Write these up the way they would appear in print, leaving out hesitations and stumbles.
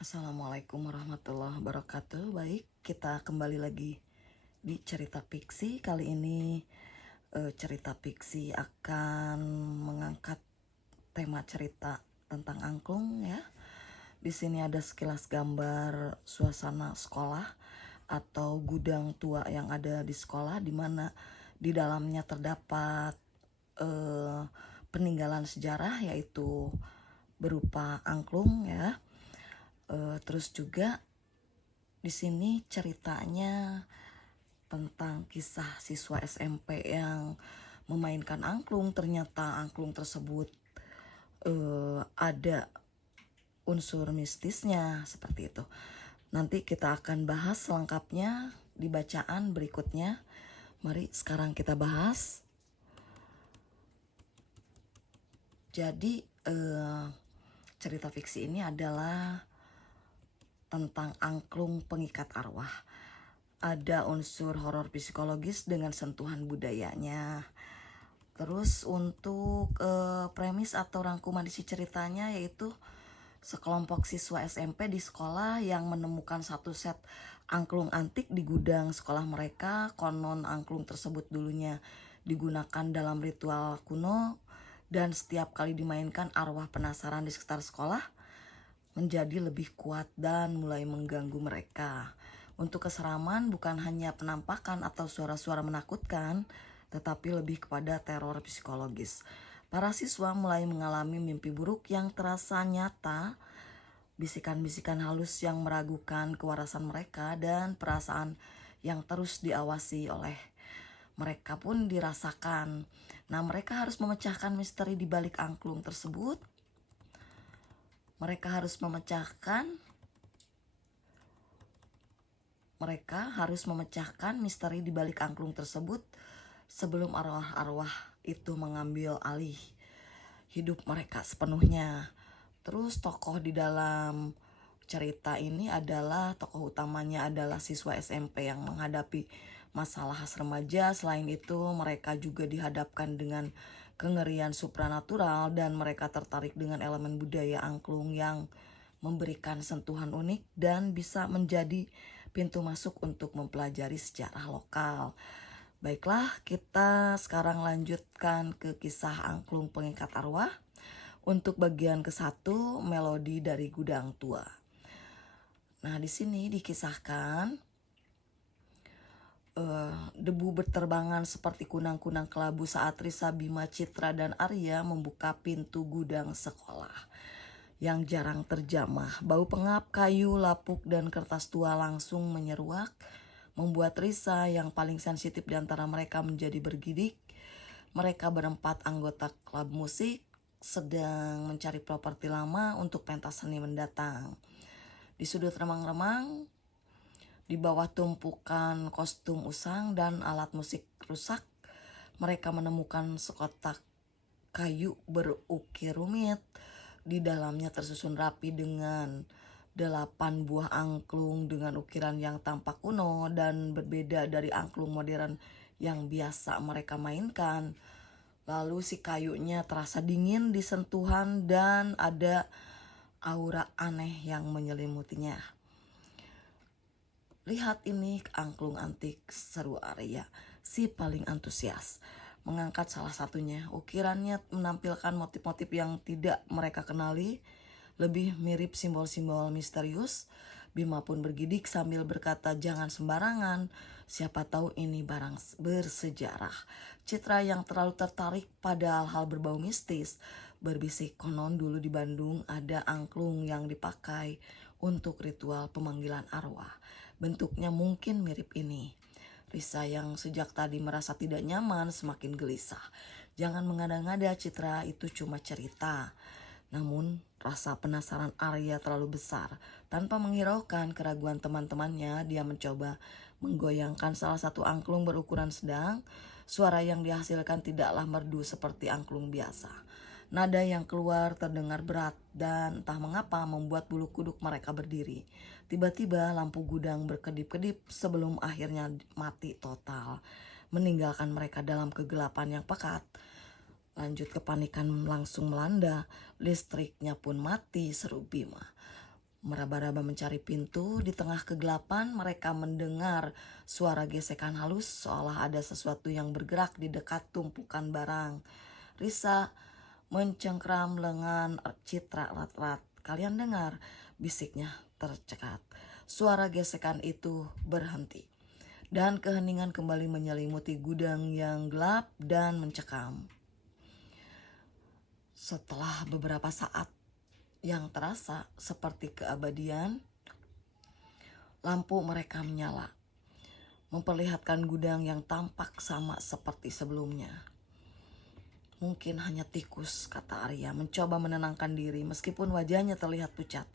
Assalamualaikum warahmatullahi wabarakatuh. Baik, kita kembali lagi di cerita fiksi. Kali ini cerita fiksi akan mengangkat tema cerita tentang angklung ya. Di sini ada sekilas gambar suasana sekolah atau gudang tua yang ada di sekolah, di mana di dalamnya terdapat peninggalan sejarah yaitu berupa angklung ya. Terus juga di sini ceritanya tentang kisah siswa SMP yang memainkan angklung. Ternyata angklung tersebut ada unsur mistisnya seperti itu. Nanti kita akan bahas selengkapnya di bacaan berikutnya. Mari sekarang kita bahas. Jadi cerita fiksi ini adalah tentang angklung pengikat arwah. Ada unsur horor psikologis dengan sentuhan budayanya. Terus untuk premis atau rangkuman isi ceritanya yaitu sekelompok siswa SMP di sekolah yang menemukan satu set angklung antik di gudang sekolah mereka. Konon angklung tersebut dulunya digunakan dalam ritual kuno dan setiap kali dimainkan arwah penasaran di sekitar sekolah menjadi lebih kuat dan mulai mengganggu mereka. Untuk keseraman bukan hanya penampakan atau suara-suara menakutkan, tetapi lebih kepada teror psikologis. Para siswa mulai mengalami mimpi buruk yang terasa nyata, bisikan-bisikan halus yang meragukan kewarasan mereka, dan perasaan yang terus diawasi oleh mereka pun dirasakan. Nah, mereka harus memecahkan misteri di balik angklung tersebut. Mereka harus memecahkan misteri di balik angklung tersebut sebelum arwah-arwah itu mengambil alih hidup mereka sepenuhnya. Terus tokoh di dalam cerita ini adalah, tokoh utamanya adalah siswa SMP yang menghadapi masalah remaja. Selain itu mereka juga dihadapkan dengan kengerian supranatural dan mereka tertarik dengan elemen budaya angklung yang memberikan sentuhan unik dan bisa menjadi pintu masuk untuk mempelajari sejarah lokal. Baiklah, kita sekarang lanjutkan ke kisah angklung pengikat arwah. Untuk bagian ke-1, melodi dari gudang tua. Nah, di sini dikisahkan debu berterbangan seperti kunang-kunang kelabu saat Risa, Bima, Citra, dan Arya membuka pintu gudang sekolah yang jarang terjamah. Bau pengap, kayu, lapuk, dan kertas tua langsung menyeruak, membuat Risa yang paling sensitif di antara mereka menjadi bergidik. Mereka berempat anggota klub musik sedang mencari properti lama untuk pentas seni mendatang. Di sudut remang-remang, di bawah tumpukan kostum usang dan alat musik rusak, mereka menemukan sekotak kayu berukir rumit. Di dalamnya tersusun rapi dengan 8 buah angklung dengan ukiran yang tampak kuno dan berbeda dari angklung modern yang biasa mereka mainkan. Lalu si kayunya terasa dingin di sentuhan dan ada aura aneh yang menyelimutinya. Lihat ini angklung antik, seru Arya, si paling antusias. Mengangkat salah satunya, ukirannya menampilkan motif-motif yang tidak mereka kenali, lebih mirip simbol-simbol misterius. Bima pun bergidik sambil berkata, jangan sembarangan, siapa tahu ini barang bersejarah. Citra yang terlalu tertarik pada hal-hal berbau mistis berbisik, konon dulu di Bandung ada angklung yang dipakai untuk ritual pemanggilan arwah. Bentuknya mungkin mirip ini. Risa yang sejak tadi merasa tidak nyaman semakin gelisah. Jangan mengada-ngada Citra, itu cuma cerita. Namun rasa penasaran Arya terlalu besar. Tanpa menghiraukan keraguan teman-temannya, dia mencoba menggoyangkan salah satu angklung berukuran sedang. Suara yang dihasilkan tidaklah merdu seperti angklung biasa. Nada yang keluar terdengar berat dan entah mengapa membuat bulu kuduk mereka berdiri. Tiba-tiba lampu gudang berkedip-kedip sebelum akhirnya mati total, meninggalkan mereka dalam kegelapan yang pekat. Lanjut kepanikan langsung melanda, listriknya pun mati, seru Bima. Meraba-raba mencari pintu, di tengah kegelapan mereka mendengar suara gesekan halus seolah ada sesuatu yang bergerak di dekat tumpukan barang. Risa mencengkram lengan Citra erat-erat. "Kalian dengar?" bisiknya tercekat. Suara gesekan itu berhenti. Dan keheningan kembali menyelimuti gudang yang gelap dan mencekam. Setelah beberapa saat yang terasa seperti keabadian, lampu mereka menyala, memperlihatkan gudang yang tampak sama seperti sebelumnya. "Mungkin hanya tikus," kata Arya, mencoba menenangkan diri meskipun wajahnya terlihat pucat.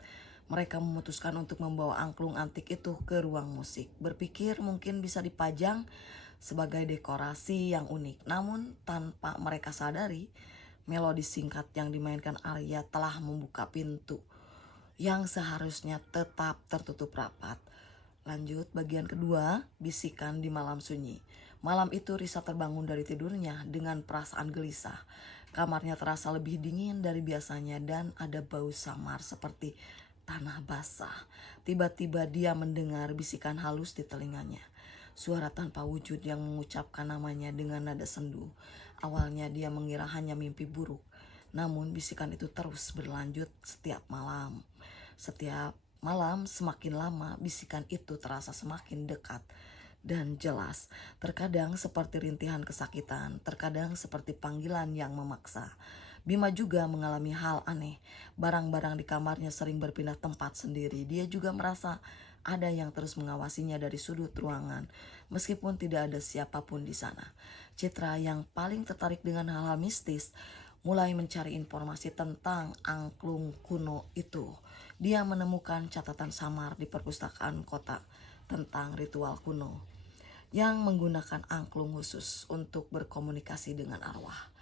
Mereka memutuskan untuk membawa angklung antik itu ke ruang musik. Berpikir mungkin bisa dipajang sebagai dekorasi yang unik. Namun tanpa mereka sadari, melodi singkat yang dimainkan Arya telah membuka pintu yang seharusnya tetap tertutup rapat. Lanjut bagian kedua, bisikan di malam sunyi. Malam itu Risa terbangun dari tidurnya dengan perasaan gelisah. Kamarnya terasa lebih dingin dari biasanya dan ada bau samar seperti tanah basah. Tiba-tiba dia mendengar bisikan halus di telinganya. Suara tanpa wujud yang mengucapkan namanya dengan nada sendu. Awalnya dia mengira hanya mimpi buruk. Namun bisikan itu terus berlanjut setiap malam. Setiap malam semakin lama bisikan itu terasa semakin dekat dan jelas. Terkadang seperti rintihan kesakitan, terkadang seperti panggilan yang memaksa. Bima juga mengalami hal aneh. Barang-barang di kamarnya sering berpindah tempat sendiri. Dia juga merasa ada yang terus mengawasinya dari sudut ruangan, meskipun tidak ada siapapun di sana. Citra yang paling tertarik dengan hal-hal mistis mulai mencari informasi tentang angklung kuno itu. Dia menemukan catatan samar di perpustakaan kota tentang ritual kuno yang menggunakan angklung khusus untuk berkomunikasi dengan arwah.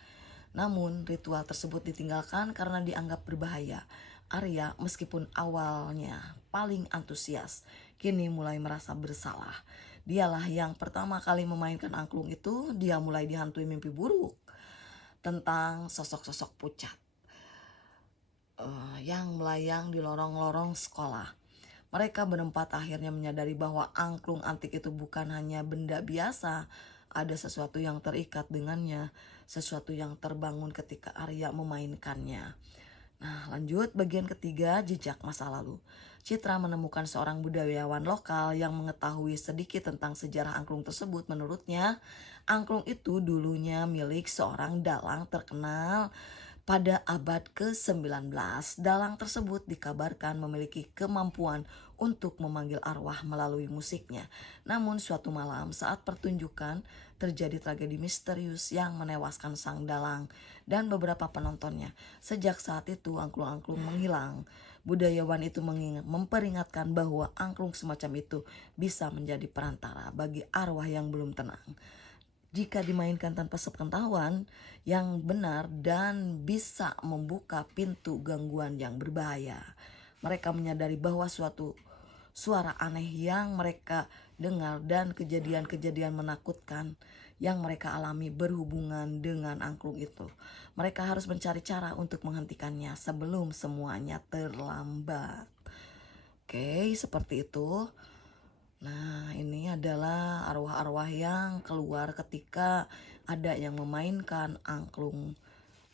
Namun ritual tersebut ditinggalkan karena dianggap berbahaya. Arya meskipun awalnya paling antusias, kini mulai merasa bersalah. Dialah yang pertama kali memainkan angklung itu. Dia mulai dihantui mimpi buruk tentang sosok-sosok pucat yang melayang di lorong-lorong sekolah. Mereka berempat akhirnya menyadari bahwa angklung antik itu bukan hanya benda biasa. Ada sesuatu yang terikat dengannya, sesuatu yang terbangun ketika Arya memainkannya. Nah, lanjut bagian ketiga, jejak masa lalu. Citra menemukan seorang budayawan lokal yang mengetahui sedikit tentang sejarah angklung tersebut. Menurutnya, angklung itu dulunya milik seorang dalang terkenal pada abad ke-19. Dalang tersebut dikabarkan memiliki kemampuan untuk memanggil arwah melalui musiknya. Namun suatu malam saat pertunjukan, terjadi tragedi misterius yang menewaskan sang dalang dan beberapa penontonnya. Sejak saat itu angklung-angklung menghilang. Budayawan itu memperingatkan bahwa angklung semacam itu bisa menjadi perantara bagi arwah yang belum tenang. Jika dimainkan tanpa sepengetahuan yang benar dan bisa membuka pintu gangguan yang berbahaya. Mereka menyadari bahwa suatu suara aneh yang mereka dengar dan kejadian-kejadian menakutkan yang mereka alami berhubungan dengan angklung itu. Mereka harus mencari cara untuk menghentikannya sebelum semuanya terlambat. Oke, seperti itu. Nah, ini adalah arwah-arwah yang keluar ketika ada yang memainkan angklung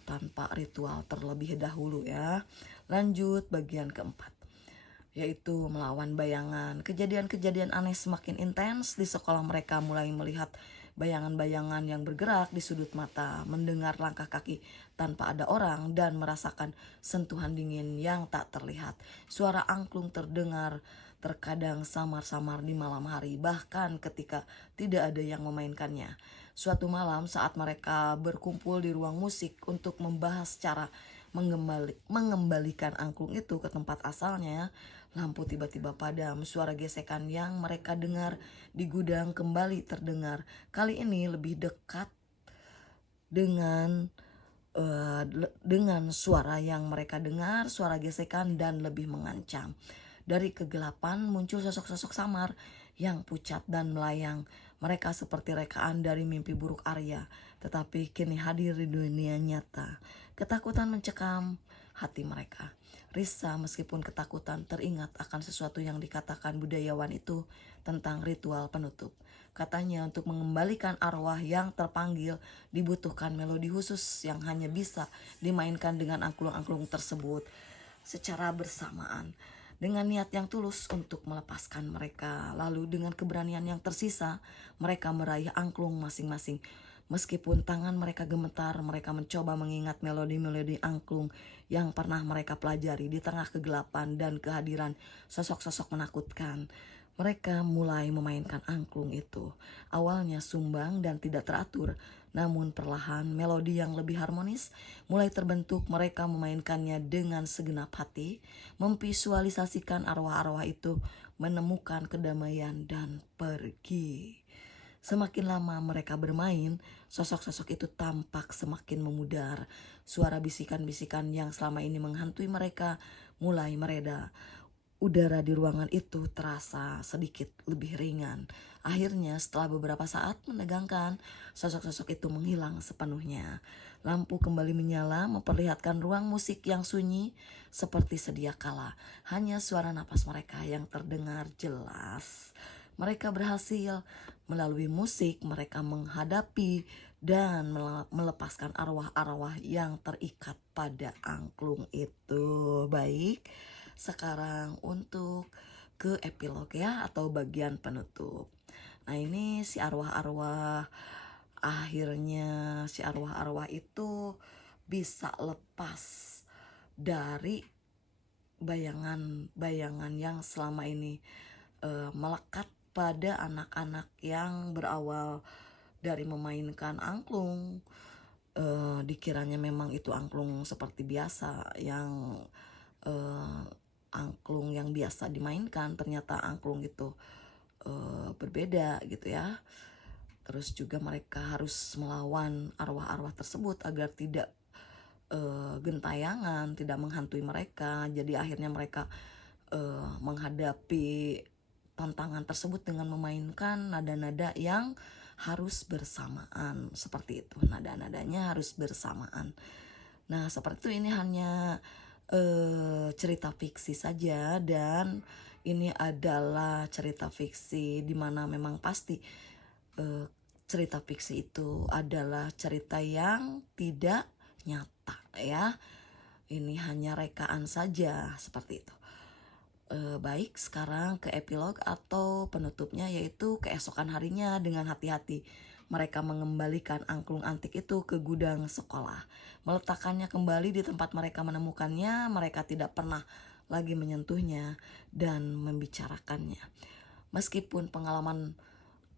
tanpa ritual terlebih dahulu ya. Lanjut bagian keempat, yaitu melawan bayangan. Kejadian-kejadian aneh semakin intens di sekolah. Mereka mulai melihat bayangan-bayangan yang bergerak di sudut mata, mendengar langkah kaki tanpa ada orang, dan merasakan sentuhan dingin yang tak terlihat. Suara angklung terdengar terkadang samar-samar di malam hari, bahkan ketika tidak ada yang memainkannya. Suatu malam saat mereka berkumpul di ruang musik untuk membahas cara mengembalikan angklung itu ke tempat asalnya, lampu tiba-tiba padam. Suara gesekan yang mereka dengar di gudang kembali terdengar. Kali ini lebih dekat dengan suara yang mereka dengar, suara gesekan, dan lebih mengancam. Dari kegelapan muncul sosok-sosok samar yang pucat dan melayang. Mereka seperti rekaan dari mimpi buruk Arya, tetapi kini hadir di dunia nyata. Ketakutan mencekam hati mereka. Risa meskipun ketakutan teringat akan sesuatu yang dikatakan budayawan itu tentang ritual penutup. Katanya untuk mengembalikan arwah yang terpanggil dibutuhkan melodi khusus yang hanya bisa dimainkan dengan angklung-angklung tersebut secara bersamaan. Dengan niat yang tulus untuk melepaskan mereka, lalu dengan keberanian yang tersisa, mereka meraih angklung masing-masing. Meskipun tangan mereka gemetar, mereka mencoba mengingat melodi-melodi angklung yang pernah mereka pelajari di tengah kegelapan dan kehadiran sosok-sosok menakutkan. Mereka mulai memainkan angklung itu. Awalnya sumbang dan tidak teratur, namun perlahan melodi yang lebih harmonis mulai terbentuk. Mereka memainkannya dengan segenap hati, memvisualisasikan arwah-arwah itu menemukan kedamaian dan pergi. Semakin lama mereka bermain, sosok-sosok itu tampak semakin memudar. Suara bisikan-bisikan yang selama ini menghantui mereka mulai mereda. Udara di ruangan itu terasa sedikit lebih ringan. Akhirnya setelah beberapa saat menegangkan, sosok-sosok itu menghilang sepenuhnya. Lampu kembali menyala memperlihatkan ruang musik yang sunyi seperti sedia kala. Hanya suara napas mereka yang terdengar jelas. Mereka berhasil melalui musik, mereka menghadapi dan melepaskan arwah-arwah yang terikat pada angklung itu. Baik, sekarang untuk ke epilog ya, atau bagian penutup. Nah ini si arwah-arwah, akhirnya si arwah-arwah itu bisa lepas dari bayangan-bayangan yang selama ini melekat pada anak-anak yang berawal dari memainkan angklung. Dikiranya memang itu angklung seperti biasa, yang angklung yang biasa dimainkan, ternyata angklung itu berbeda gitu ya. Terus juga mereka harus melawan arwah-arwah tersebut agar tidak gentayangan, tidak menghantui mereka. Jadi akhirnya mereka menghadapi tantangan tersebut dengan memainkan nada-nada yang harus bersamaan. Seperti itu, nada-nadanya harus bersamaan. Nah seperti itu, ini hanya cerita fiksi saja, dan ini adalah cerita fiksi dimana memang pasti cerita fiksi itu adalah cerita yang tidak nyata ya. Ini hanya rekaan saja, seperti itu. Baik, sekarang ke epilog atau penutupnya, yaitu keesokan harinya dengan hati-hati mereka mengembalikan angklung antik itu ke gudang sekolah. Meletakkannya kembali di tempat mereka menemukannya. Mereka tidak pernah lagi menyentuhnya dan membicarakannya. Meskipun pengalaman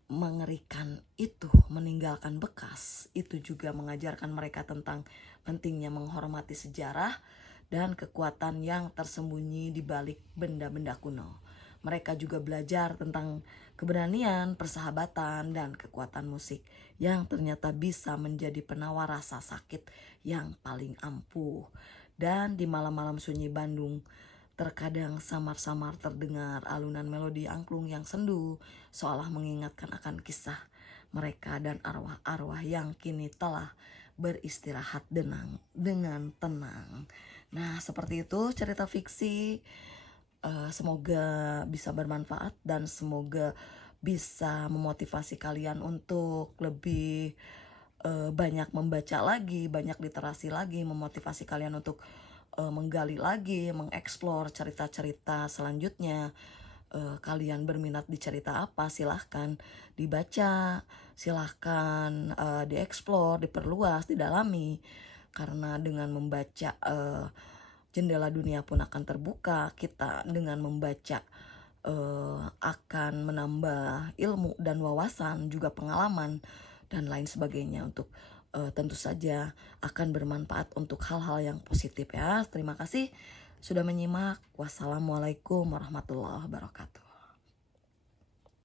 mengerikan itu meninggalkan bekas, itu juga mengajarkan mereka tentang pentingnya menghormati sejarah dan kekuatan yang tersembunyi di balik benda-benda kuno. Mereka juga belajar tentang keberanian, persahabatan, dan kekuatan musik yang ternyata bisa menjadi penawar rasa sakit yang paling ampuh. Dan di malam-malam sunyi Bandung, terkadang samar-samar terdengar alunan melodi angklung yang sendu, seolah mengingatkan akan kisah mereka dan arwah-arwah yang kini telah beristirahat dengan tenang. Nah seperti itu cerita fiksi. Semoga bisa bermanfaat dan semoga bisa memotivasi kalian untuk lebih banyak membaca lagi, banyak literasi lagi, memotivasi kalian untuk menggali lagi, mengeksplor cerita-cerita selanjutnya. Kalian berminat di cerita apa, silahkan dibaca, silahkan dieksplor, diperluas, didalami. Karena dengan membaca jendela dunia pun akan terbuka. Kita dengan membaca akan menambah ilmu dan wawasan, juga pengalaman dan lain sebagainya, untuk tentu saja akan bermanfaat untuk hal-hal yang positif ya. Terima kasih sudah menyimak. Wassalamualaikum warahmatullahi wabarakatuh.